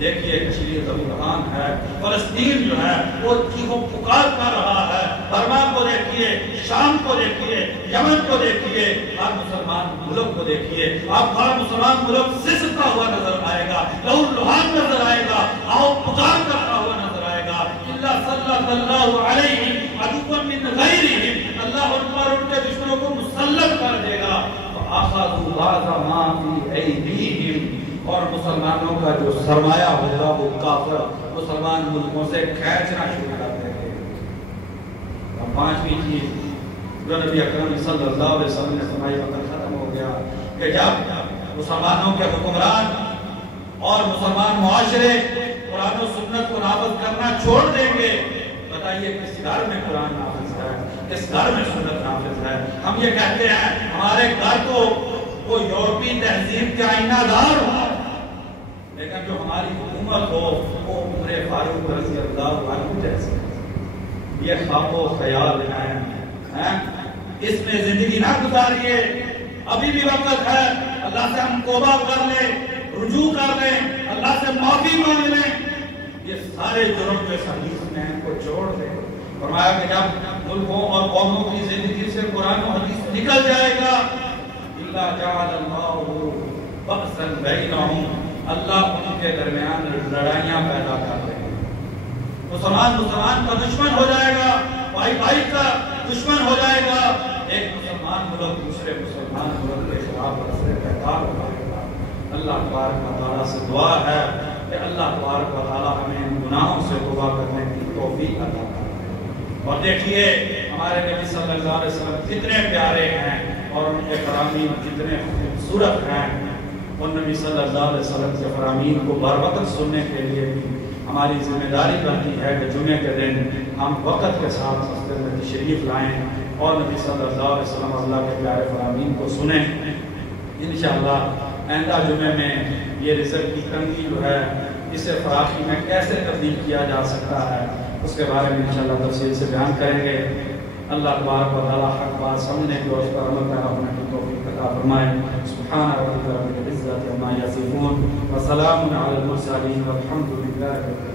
دیکھیے کشمیر زبان ہے، فلسطین جو ہے وہ چیخو پکار کر رہا ہے، برما کو دیکھیے، شام کو دیکھیے، یمن کو دیکھیے، ہر مسلمان ملک کو دیکھیے، آپ ہر مسلمان ملک سستا ہوا نظر آئے گا، لہو لہان نظر آئے گا، آؤ پکار کرتا ہوا نظر آئے گا، اللہ صلی اللہ علیہ عدو من غیرہم، اللہ ان پر ان کے دشمنوں کو مسلط کر دے گا، فَأَخَذُوا بَعْضَ مَا فِي أَيْدِيهِمْ، اور مسلمانوں کا جو سرمایہ ہوگا وہ کافر مسلمان ملکوں سے کھینچنا شروع کر دیں گے۔ اور پانچویں چیز جو نبی اکرم صلی اللہ علیہ وسلم نے فرمائی وقت ختم ہو گیا کہ جب مسلمانوں کے حکمران اور مسلمان معاشرے قرآن و سنت کو نافذ کرنا چھوڑ دیں گے، بتائیے کس گھر میں قرآن نافذ ہے، کس گھر میں سنت نافذ ہے؟ ہم یہ کہتے ہیں ہمارے گھر کو وہ یورپی تہذیب کے آئینہ دار ہو، لیکن جو ہماری حکومت ہو وہ عمر فاروق رضی اللہ عنہ جیسے، یہ خواب و خیال ہیں، اس میں زندگی نہ گزاریے، ابھی بھی وقت ہے، اللہ سے ہم توبہ کر لیں، رجوع کر لیں، اللہ سے معافی مانگ لیں، یہ سارے جرم جو حدیث میں ہیں کو چھوڑ دیں۔ فرمایا کہ جب ملکوں اور قوموں کی زندگی سے قرآن و حدیث نکل جائے گا، اللہ جعل اللہ بأسا بینہم، اللہ ان کے درمیان لڑائیاں پیدا کر رہے ہیں، مسلمان کا دشمن ہو جائے گا، بھائی کا دشمن ہو جائے گا، ایک مسلمان ملک دوسرے مسلمان ملک کے خلاف رسے پیدار ہو جائے گا۔ اللہ تبارک و تعالیٰ سے دعا ہے کہ اللہ تبارک و تعالیٰ ہمیں ان گناہوں سے توبہ کرنے کی توفیق عطا کرے۔ اور دیکھیے ہمارے نبی صلی اللہ علیہ وسلم کتنے پیارے ہیں اور ان کے فرامین کتنے خوبصورت ہیں، اور نبی صلی اللہ علیہ وسلم کے فرامین کو بر وقت سننے کے لیے بھی ہماری ذمہ داری بنتی ہے کہ جمعے کے دن ہم وقت کے ساتھ مسجد میں تشریف لائیں اور نبی صلی اللہ علیہ وسلم اللہ کے پیارے فرامین کو سنیں۔ انشاءاللہ آئندہ جمعے میں یہ رزق کی تنگی جو ہے اسے فراخی میں کیسے تبدیل کیا جا سکتا ہے اس کے بارے میں انشاءاللہ تفصیل سے بیان کریں گے۔ اللہ تبارک و تعالیٰ حق بات سمجھنے کی اور اس پر عمل پیرا ہونے کی توفیق عطا فرمائے۔ سبحان ربک رب العزة عما یصفون وسلام علی المرسلین والحمد للہ رب العالمین۔